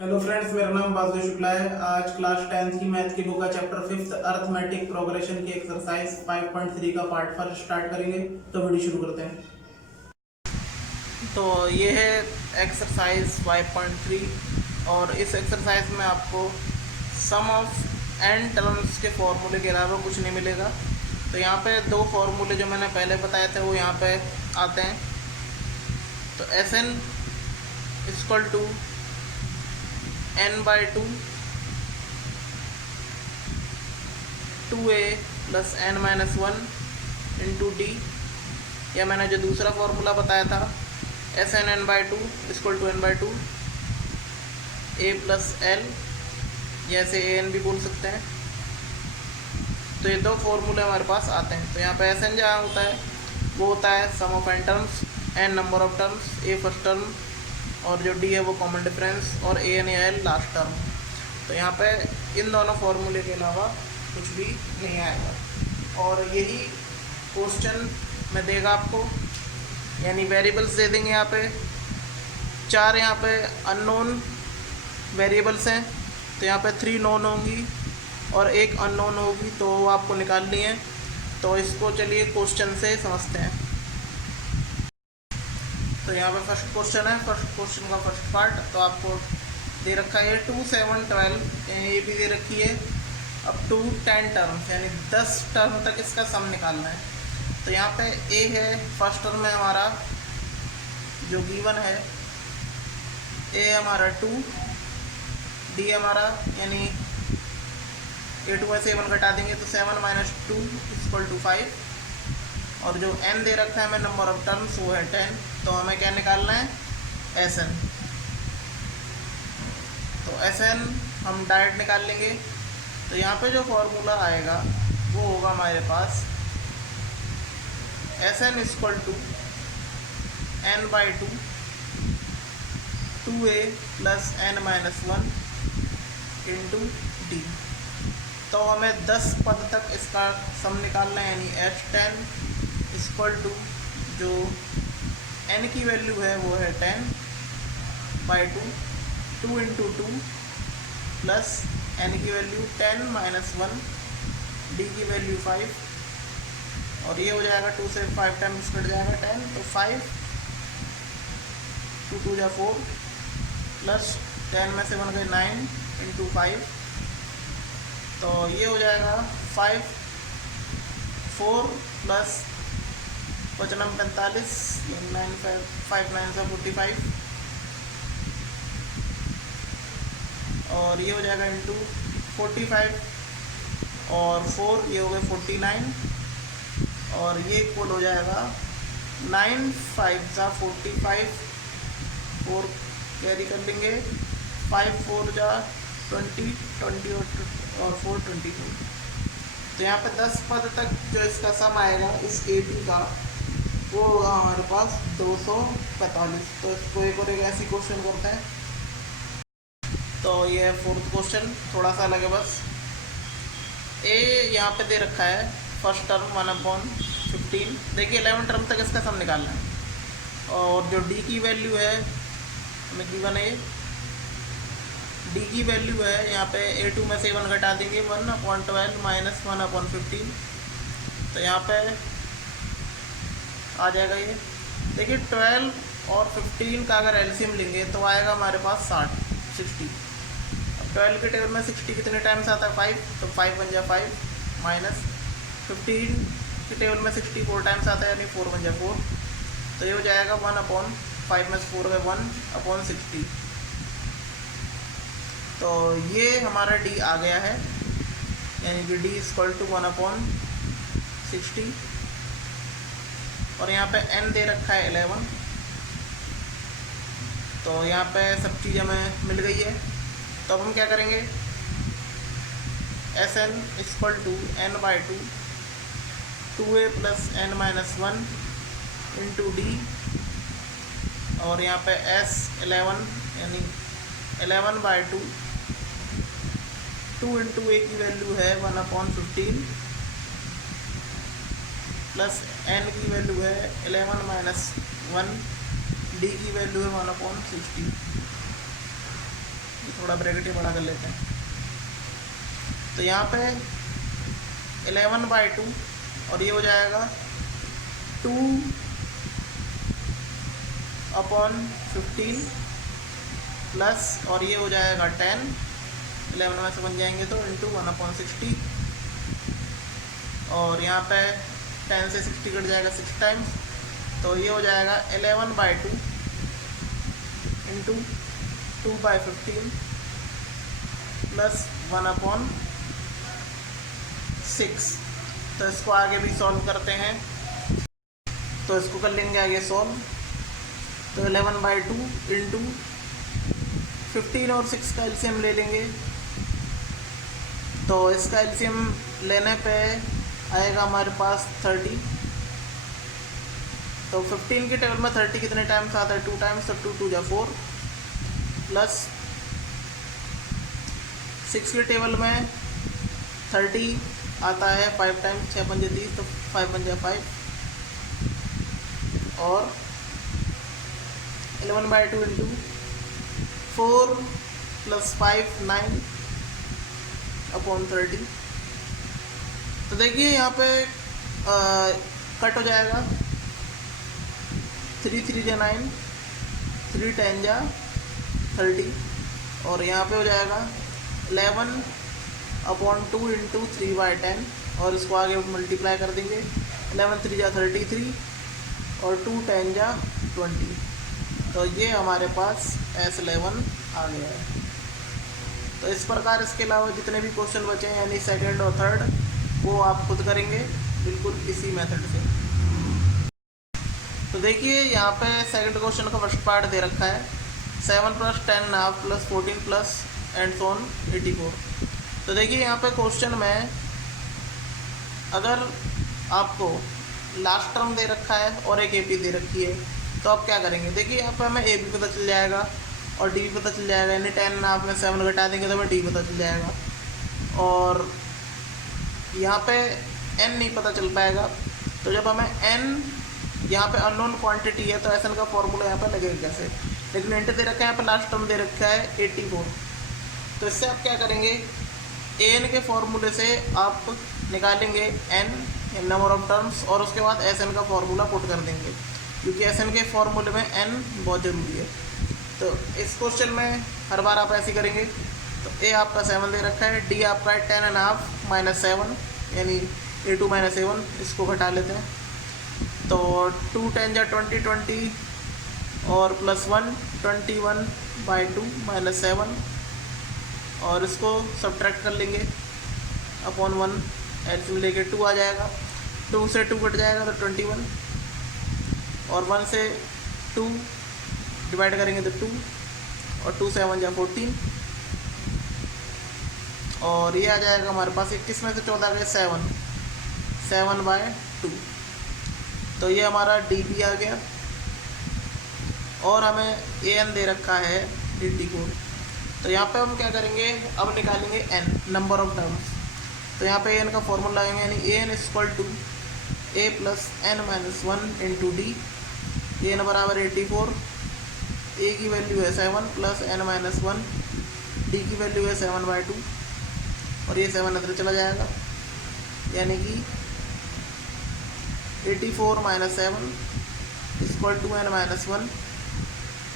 Hello friends, मेरा नाम बाजू शुक्ला है। आज क्लास 10th की मैथ की बुक का चैप्टर 5 अर्थमेटिक प्रोग्रेशन की एक्सरसाइज 5.3 का पार्ट फर्स्ट स्टार्ट करेंगे। तो वीडियो शुरू करते हैं। तो ये है एक्सरसाइज 5.3 और इस एक्सरसाइज में आपको सम ऑफ एन टर्म्स के फॉर्मूले के अलावा कुछ नहीं मिलेगा। तो यहाँ पे दो फॉर्मूले जो मैंने पहले बताए थे वो यहाँ पे आते हैं। तो S N equal to n/2 2a plus n-1 into D, या मैंने जो दूसरा फॉर्मूला बताया था S N n/2 equal to n/2 a plus L, जैसे ए एन भी बोल सकते हैं। तो ये दो फॉर्मूले हमारे पास आते हैं। तो यहाँ पे एस एन जहाँ होता है वो होता है sum of n terms, n number of terms, a first term और जो डी है वो कॉमन डिफरेंस और ए एन या एल लास्ट टर्म। तो यहाँ पे इन दोनों फॉर्मूले के अलावा कुछ भी नहीं आएगा। और यही क्वेश्चन में देगा आपको, यानी वेरिएबल्स दे देंगे। यहाँ पे चार यहाँ पे अननोन वेरिएबल्स हैं, तो यहाँ पे 3 नोन होंगी और एक अननोन होगी, तो वो आपको निकालनी है। तो इसको चलिए क्वेश्चन से समझते हैं। तो यहाँ पे फर्स्ट क्वेश्चन है, फर्स्ट क्वेश्चन का फर्स्ट पार्ट। तो आपको दे रखा है 2, 7, 12, ये भी दे रखी है अप टू 10 टर्म्स, यानी 10 टर्म तक इसका सम निकालना है। तो यहाँ पे ए है, फर्स्ट टर्म है हमारा जो गिवन है, ए हमारा 2, डी हमारा यानी A2 में 7 घटा देंगे तो 7 - 2 = 5, और जो n दे रखा है हमें नंबर ऑफ टर्म्स वो है 10। तो हमें क्या निकालना है, एस एन। तो एस एन हम डायरेक्ट निकाल लेंगे। तो यहाँ पे जो फॉर्मूला आएगा वो होगा हमारे पास s N equal to n/2 2a plus n-1 into d. तो हमें 10 पद तक इसका सम निकालना है, यानी h10 इक्वल टू जो n की वैल्यू है वो है 10/2 2 इंटू 2 प्लस n की वैल्यू 10-1, डी की वैल्यू 5, और ये हो जाएगा 2 से 5 टाइम्स कट जाएगा 10, तो 5 2 2 जा 4 प्लस 10 में 7 गए 9 इंटू 5, तो ये हो जाएगा 5 4 प्लस 5 9 45 9 5 9 से 45, और ये हो जाएगा इंटू 45 और 4 ये हो गए 49, और ये इक्वल हो जाएगा 9 5 जा 45, 4 कैरी कर लेंगे, 5 4 जा 20 20 और 4 24। तो यहाँ पे 10 पद तक जो इसका सम आएगा इस A2 का वो होगा हमारे पास 245। तो इसको एक और एक ऐसी क्वेश्चन करते हैं। तो ये है फोर्थ क्वेश्चन, थोड़ा सा अलग है बस। ए यहाँ पे दे रखा है फर्स्ट टर्म 1/15। देखिए 11 टर्म तक इसका सम निकालना है, और जो डी की वैल्यू है हमें गिवन है, डी की वैल्यू है यहाँ पे A2 में 7 घटा देंगे 1/12 माइनस 1/15। तो यहाँ पे आ जाएगा ये। देखिए 12 और 15 का अगर एलसीएम लेंगे तो आएगा हमारे पास 60। अब 12 के टेबल में 60 कितने टाइम्स आता है 5, तो 5 1 जा 5 माइनस 15 के टेबल में 60 4 टाइम्स आता है, यानी 4 1 जा 4। तो ये हो जाएगा 1/5 में 4 है 1/60। तो ये हमारा डी आ गया है, यानी कि डी इक्वल टू 1/60, और यहाँ पे n दे रखा है 11। तो यहाँ पे सब चीज़ हमें मिल गई है। तो अब हम क्या करेंगे, S N equal to n/2 2a plus n-1 into D, और यहाँ पे एस 11 यानी 11/2 2 इंटू ए की वैल्यू है 1/15 प्लस n की वैल्यू है 11 - 1, डी की वैल्यू है 1/60। थोड़ा ब्रैकेट ही बड़ा कर लेते हैं। तो यहाँ पे 11/2 और ये हो जाएगा 2/15 प्लस और ये हो जाएगा 10, 11 में से बन जाएंगे तो इंटू 1/60 और यहाँ पे 10 से 60 कट जाएगा 6 टाइम्स, तो ये हो जाएगा 11/2 इंटू 2/15 प्लस 1/6। तो इसको आगे भी सॉल्व करते हैं, तो इसको कर लेंगे आगे सॉल्व। तो 11/2 इंटू 15 और 6 का एलसीएम ले लेंगे, तो इसका एलसीएम लेने पे आएगा हमारे पास 30। तो 15 के टेबल में 30 कितने टाइम्स आता है, 2 टाइम्स, तो 2 2 जा 4 प्लस 6 के टेबल में 30 आता है 5 टाइम्स, 6 पंजे 30, तो 5 पंजा 5 और 11/2 इंटू 4 प्लस 5 9/30। तो देखिए यहाँ पे कट हो जाएगा 3 3 जा 9, 3 10 जा 30 और यहाँ पे हो जाएगा 11/2 इंटू 3/10 और इसको आगे मल्टीप्लाई कर देंगे। 11 3 जा 33 और 2 10 जा 20। तो ये हमारे पास S11 आ गया है। तो इस प्रकार इसके अलावा जितने भी क्वेश्चन बचे हैं यानी सेकंड और थर्ड, वो आप खुद करेंगे बिल्कुल इसी मेथड से। तो देखिए यहाँ पे सेकंड क्वेश्चन का फर्स्ट पार्ट दे रखा है 7 + 10.5 + 14 प्लस एंड सोन 84। तो देखिए यहाँ पे क्वेश्चन में अगर आपको लास्ट टर्म दे रखा है और एक AP दे रखी है, तो आप क्या करेंगे। देखिए यहाँ पे हमें AB पता चल जाएगा और D पता चल जाएगा, यानी 10.5 में 7 घटा देंगे तो हमें D पता चल जाएगा। और यहाँ पे N नहीं पता चल पाएगा, तो जब हमें N यहाँ पे अननोन क्वांटिटी है तो SN का फॉर्मूला यहाँ पे लगेगा कैसे। लेकिन इंट दे रखा है, यहाँ पे लास्ट टर्म दे रखा है 84। तो इससे आप क्या करेंगे, AN के फॉर्मूले से आप निकालेंगे N नंबर ऑफ टर्म्स और उसके बाद SN का फॉर्मूला पुट कर देंगे, क्योंकि SN के फॉर्मूले में N बहुत ज़रूरी है। तो इस क्वेश्चन में हर बार आप ऐसे करेंगे। तो A आपका 7 दे रखा है, D आपका है 10.5 - 7 यानी A2 - A1, इसको घटा लेते हैं। तो 2 10 जा 20 20 और प्लस 1 21/2 - 7 और इसको सब्ट्रैक्ट कर लेंगे अपॉन 1, एलसीएम लेके 2 आ जाएगा। 2 से 2 कट जाएगा तो 21 और 1 से 2 डिवाइड करेंगे तो 2 और 2 7 जा 14 और ये आ जाएगा हमारे पास 21 में से 14 गए 7/2। तो ये हमारा DB आ गया और हमें AN दे रखा है 84। तो यहाँ पे हम क्या करेंगे, अब निकालेंगे N नंबर ऑफ टर्म्स। तो यहाँ पे AN का फॉर्मूला लगाएंगे, यानी AN = A + N - 1 into D। AN बराबर 84, A की वैल्यू है 7 प्लस N - 1, D की वैल्यू है 7/2 और ये 7 अंदर चला जाएगा, यानी कि 84 - 7 = N - 1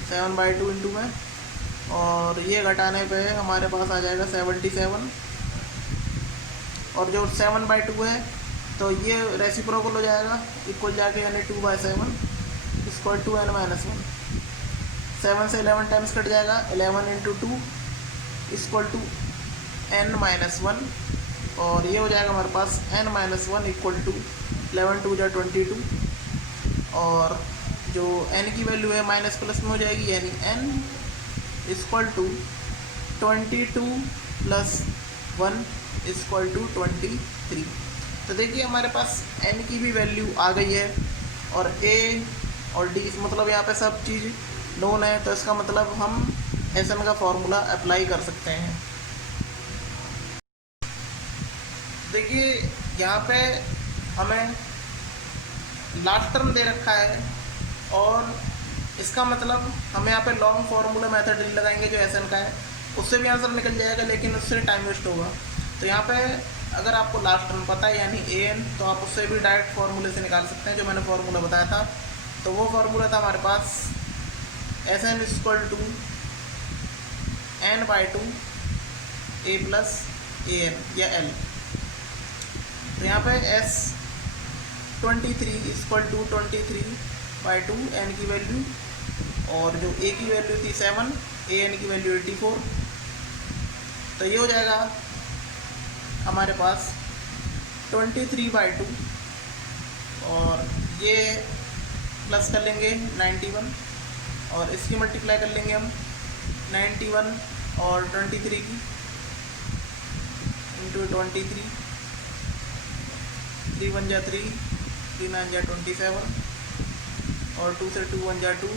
7/2 इंटू में, और ये घटाने पे हमारे पास आ जाएगा 77 और जो 7/2 है तो ये रेसिप्रोकल हो जाएगा, इक्वल जाके यानी 2/7 = N - 1। 7 से 11 टाइम्स कट जाएगा, 11 × 2 = N - 1 और ये हो जाएगा हमारे पास N - 1 = 11 2 जा 22 और जो N की वैल्यू है माइनस प्लस में हो जाएगी, यानी N = 22 + 1 = 23। तो देखिए हमारे पास N की भी वैल्यू आ गई है और A और D मतलब यहाँ पे सब चीज़ नोन है, तो इसका मतलब हम SN का फॉर्मूला अप्लाई कर सकते हैं। देखिए यहाँ पे हमें लास्ट टर्म दे रखा है और इसका मतलब हम यहाँ पे लॉन्ग फार्मूला मेथड नहीं लगाएंगे जो SN का है, उससे भी आंसर निकल जाएगा, लेकिन उससे टाइम वेस्ट होगा। तो यहाँ पे अगर आपको लास्ट टर्म पता है यानी ए एन, तो आप उससे भी डायरेक्ट फार्मूले से निकाल सकते हैं, जो मैंने फार्मूला बताया था। तो वो फार्मूला था हमारे पास s N equal to n by two a plus a n या एल। तो यहाँ पे एस 23 इक्वल टू 23/2 एन की वैल्यू, और जो ए की वैल्यू थी 7, ए एन की वैल्यू 84। तो ये हो जाएगा हमारे पास 23/2, और ये प्लस कर लेंगे 91, और इसकी मल्टीप्लाई कर लेंगे हम 91 और 23 की इंटू 23, 3 1 जा 3, 3 9 जा 27, और 2 से 2 1 जा 2,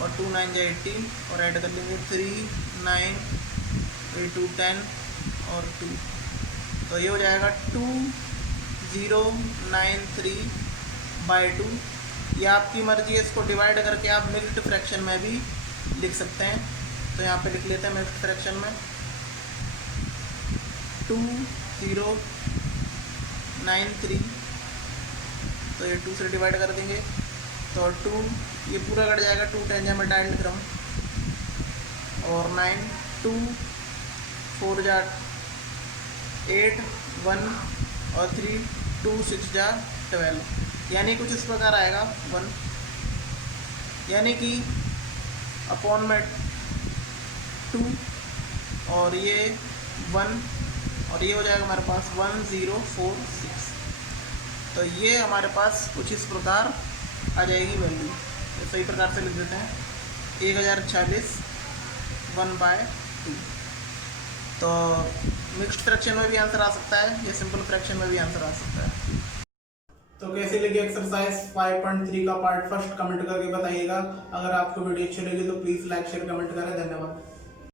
और 2 9 जा 18, और ऐड कर लेंगे 3 9 8 2 10 और 2। तो ये हो जाएगा 2093/2। ये आपकी मर्जी है, इसको डिवाइड करके आप मिक्स्ड फ्रैक्शन में भी लिख सकते हैं। तो यहाँ पे लिख लेते हैं मिक्स्ड फ्रैक्शन में 2093, तो ये 2 से डिवाइड कर देंगे तो 2, ये पूरा कट जाएगा, 2 10 जा में डायल क्रम, और 9 2 4 जा 8 1 और 3 2 6 जा 12, यानी कुछ इस प्रकार आएगा 1, यानी कि अपॉन में 2 और ये 1, और ये हो जाएगा हमारे पास 1046। तो ये हमारे पास कुछ इस प्रकार आ जाएगी वैल्यू। तो सही प्रकार से लिख देते हैं 1046 1/2। तो मिक्स्ड फ्रैक्शन में भी आंसर आ सकता है, या सिंपल फ्रैक्शन में भी आंसर आ सकता है। तो कैसी लगी एक्सरसाइज 5.3 का पार्ट फर्स्ट, कमेंट करके बताइएगा। अगर आपको वीडियो अच्छी लगी तो प्लीज़ लाइक शेयर कमेंट करें। धन्यवाद।